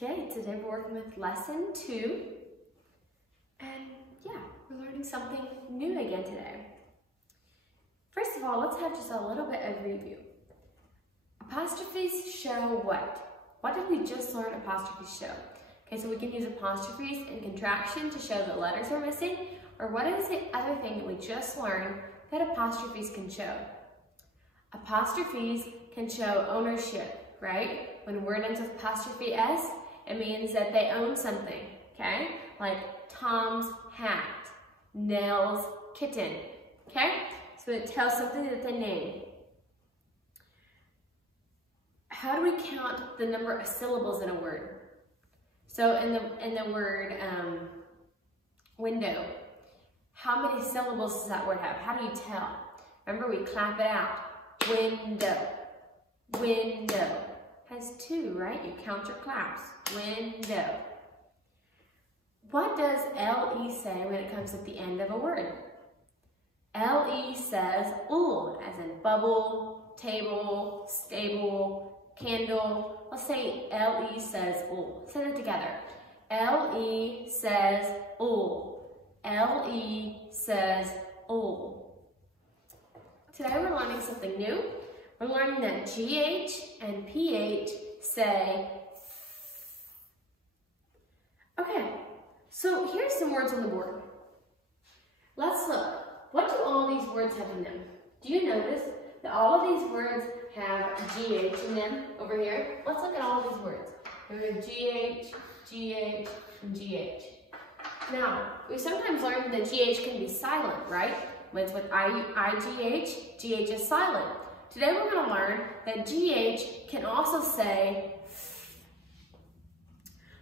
Okay, today we're working with lesson 2. And yeah, we're learning something new again today. First of all, let's have just a little bit of review. Apostrophes show what? What did we just learn apostrophes show? Okay, so we can use apostrophes in contraction to show that letters are missing, or what is the other thing that we just learned that apostrophes can show? Apostrophes can show ownership, right? When a word ends with apostrophe S, it means that they own something, okay? Like Tom's hat, Nell's kitten, okay? So it tells something that they name. How do we count the number of syllables in a word? So in the word window, how many syllables does that word have? How do you tell? Remember, we clap it out. Window, window. Has 2, right? You count your claps. Window. What does LE say when it comes at the end of a word? LE says ul, as in bubble, table, stable, candle. Let's say LE says ul. Say it together. LE says ul. LE says ul. Today we're learning something new. We're learning that GH and PH say. Okay, so here's some words on the board. Let's look. What do all these words have in them? Do you notice that all of these words have GH in them over here? Let's look at all of these words. We have GH, GH, and GH. Now, we sometimes learn that GH can be silent, right? When it's with IGH, GH is silent. Today we're going to learn that GH can also say.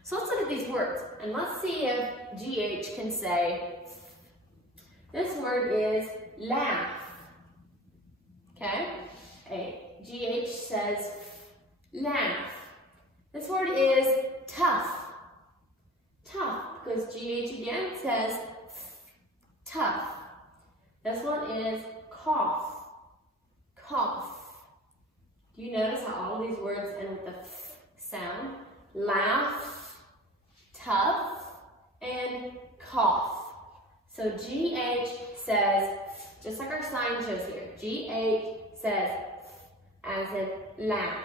So let's look at these words and let's see if GH can say. This word is laugh. Okay? GH says laugh. This word is tough. Tough, because GH again says tough. This one is cough. Cough. Do you notice how all of these words end with the f sound? Laugh, tough, and cough. So GH says, just like our sign shows here, GH says as in laugh.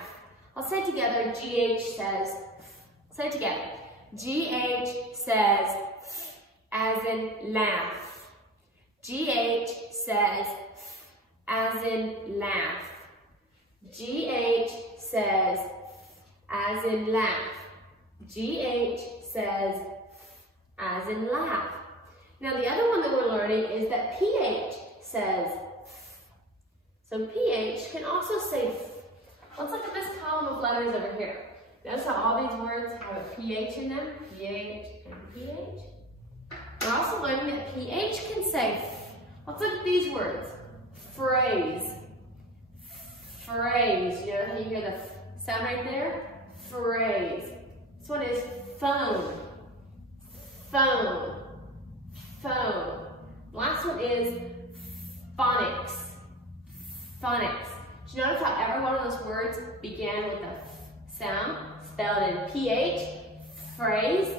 I'll say it together, GH says, say it together. GH says as in laugh. GH says as in laugh. GH says as in laugh. GH says as in laugh. Now the other one that we're learning is that PH says. So PH can also say. Let's look at this column of letters over here. Notice how all these words have a PH in them. PH and PH. We're also learning that PH can say. Let's look at these words. Phrase. Phrase. You know how you hear the sound right there? Phrase. This one is phone. Phone. Phone. Last one is phonics. Phonics. Do you notice how every one of those words began with a sound spelled in PH, phrase,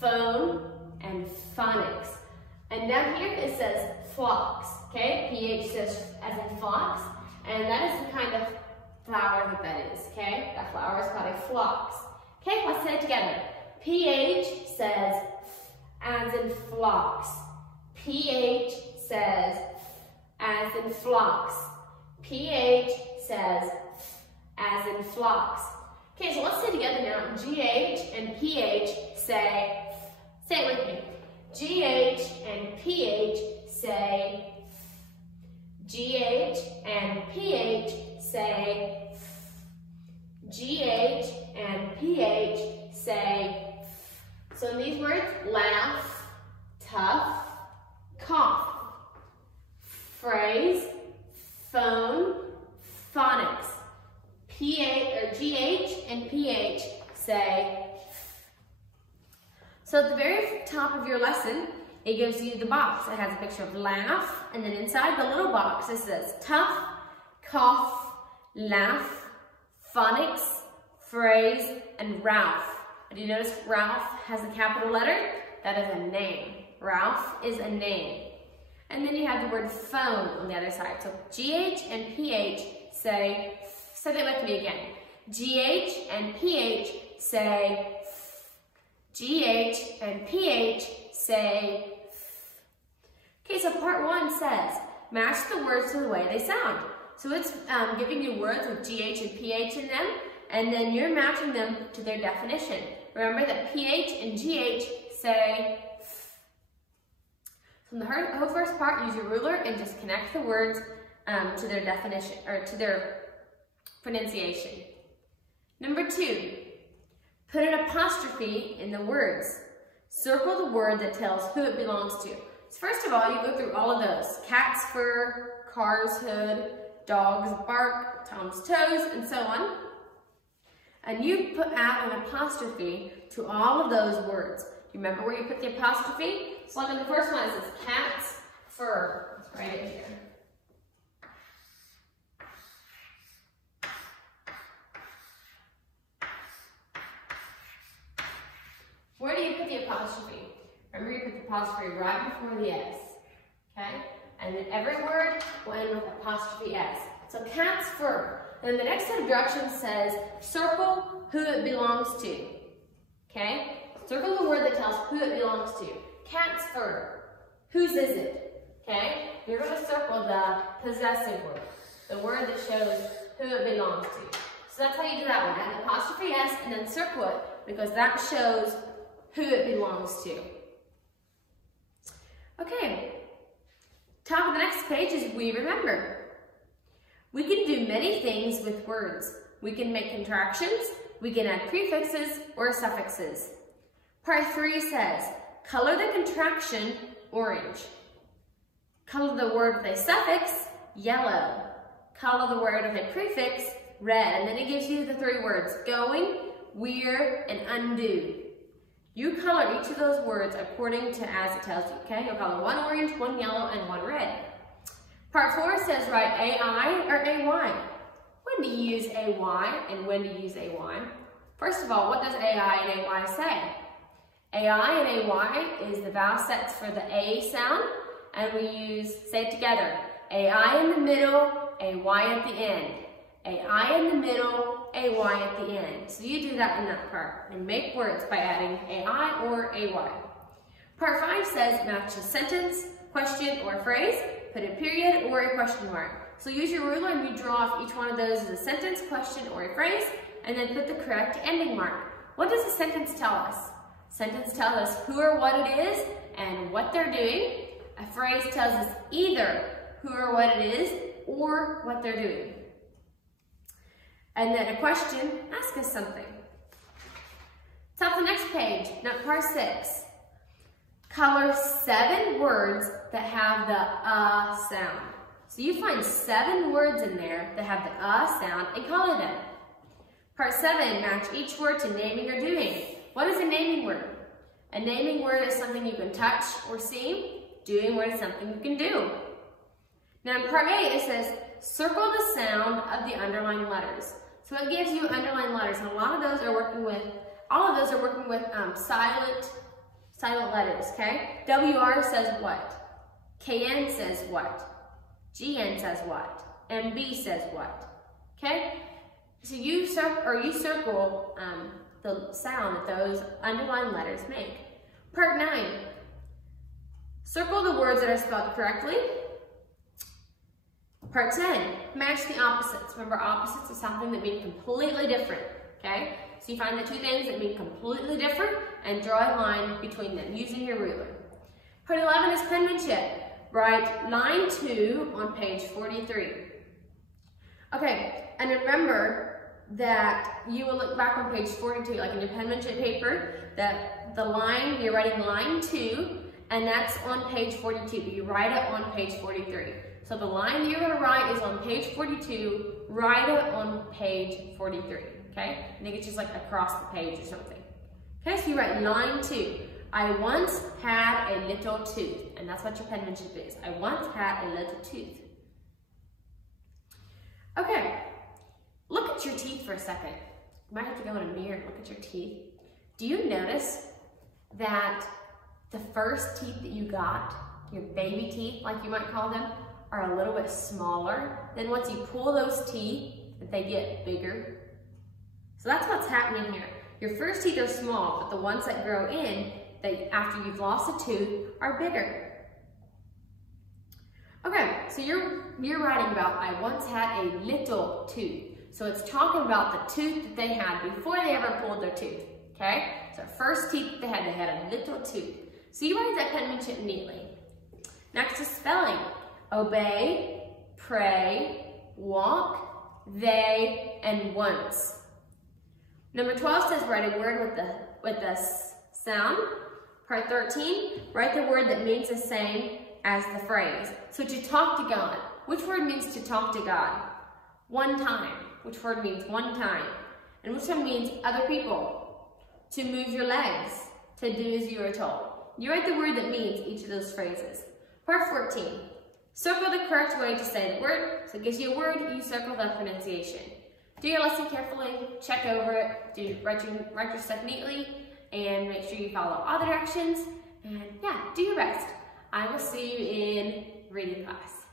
phone, and phonics? And down here it says phlox. Okay, PH says as in phlox, and that is the kind of flower that is. Okay, that flower is called a phlox. Okay, let's say it together. PH says as in phlox. PH says as in phlox. PH says as in phlox. Okay, so let's say together now. GH and PH say it with me. GH and PH say. GH and PH say. GH and PH say. So in these words, laugh, tough, cough, phrase, phone, phonics. GH and PH say. So at the very top of your lesson, it gives you the box. It has a picture of laugh, and then inside the little box it says tough, cough, laugh, phonics, phrase, and Ralph. But you notice Ralph has a capital letter? That is a name. Ralph is a name. And then you have the word phone on the other side. So GH and PH say that with me again. GH and PH say GH and PH say. Okay, so part 1 says, match the words to the way they sound. So it's giving you words with GH and PH in them, and then you're matching them to their definition. Remember that PH and GH say. So in the whole first part, use your ruler and just connect the words to their definition, or to their pronunciation. Number 2, put an apostrophe in the words. Circle the word that tells who it belongs to. So first of all, you go through all of those. Cat's fur, car's hood, dog's bark, Tom's toes, and so on. And you add an apostrophe to all of those words. You remember where you put the apostrophe? So like in the first one, it says cat's fur. Let's write it here. Where do you put the apostrophe? Remember, you put the apostrophe right before the S, okay? And then every word will end with apostrophe S. So cat's fur. Then the next set of directions says, circle who it belongs to, okay? Circle the word that tells who it belongs to. Cat's fur. Whose is it, okay? You're going to circle the possessive word, the word that shows who it belongs to. So that's how you do that one. Add an apostrophe S and then circle it, because that shows who it belongs to. Okay, top of the next page is we remember. We can do many things with words. We can make contractions, we can add prefixes or suffixes. Part 3 says, color the contraction orange. Color the word with a suffix yellow. Color the word with a prefix red. And then it gives you the 3 words, going, we're, and undo. You color each of those words according to as it tells you, okay? You'll color 1 orange, 1 yellow, and 1 red. Part 4 says write AI or AY. When do you use AY and when do you use AY? First of all, what does AI and AY say? AI and AY is the vowel sets for the A sound, and we use, say it together, AI in the middle, AY at the end. AI in the middle, AY at the end. So you do that in that part and make words by adding AI or AY. Part 5 says match a sentence, question, or phrase, put a period or a question mark. So use your ruler and you draw off each one of those as a sentence, question, or a phrase, and then put the correct ending mark. What does a sentence tell us? Sentence tells us who or what it is and what they're doing. A phrase tells us either who or what it is or what they're doing. And then a question, ask us something. Top of the next page, part 6. Color 7 words that have the sound. So you find 7 words in there that have the sound and color them. Part 7, match each word to naming or doing. What is a naming word? A naming word is something you can touch or see. Doing word is something you can do. Now in part 8, it says, circle the sound of the underlined letters. So it gives you underlined letters, and all of those are working with silent letters, okay? WR says what? KN says what? GN says what? MB says what? Okay? So you circle the sound that those underlined letters make. Part 9. Circle the words that are spelled correctly. Part 10, match the opposites. Remember, opposites is something that mean completely different, okay? So you find the 2 things that mean completely different and draw a line between them using your ruler. Part 11 is penmanship. Write line 2 on page 43. Okay, and remember that you will look back on page 42, like in your penmanship paper, that the line, you're writing line 2, and that's on page 42. You write it on page 43. So the line you're going to write is on page 42, write it on page 43, okay? I think it's just like across the page or something. Okay, so you write line 2. I once had a little tooth, and that's what your penmanship is. I once had a little tooth. Okay, look at your teeth for a second. You might have to go in a mirror and look at your teeth. Do you notice that the first teeth that you got, your baby teeth, like you might call them, are a little bit smaller? Then once you pull those teeth, that they get bigger. So that's what's happening here. Your first teeth are small, but the ones that grow in, that after you've lost a tooth, are bigger. Okay, so you're writing about, I once had a little tooth. So it's talking about the tooth that they had before they ever pulled their tooth, okay? So first teeth that they had a little tooth. So you write that penmanship neatly. Next is spelling. Obey, pray, walk, they, and once. Number 12 says write a word with the sound. Part 13, write the word that means the same as the phrase. So to talk to God, which word means to talk to God? One time, which word means one time? And which one means other people? To move your legs, to do as you are told. You write the word that means each of those phrases. Part 14, circle the correct way to say the word. So it gives you a word, you circle the pronunciation. Do your lesson carefully, check over it, write your stuff neatly, and make sure you follow all the directions. And yeah, do your best. I will see you in reading class.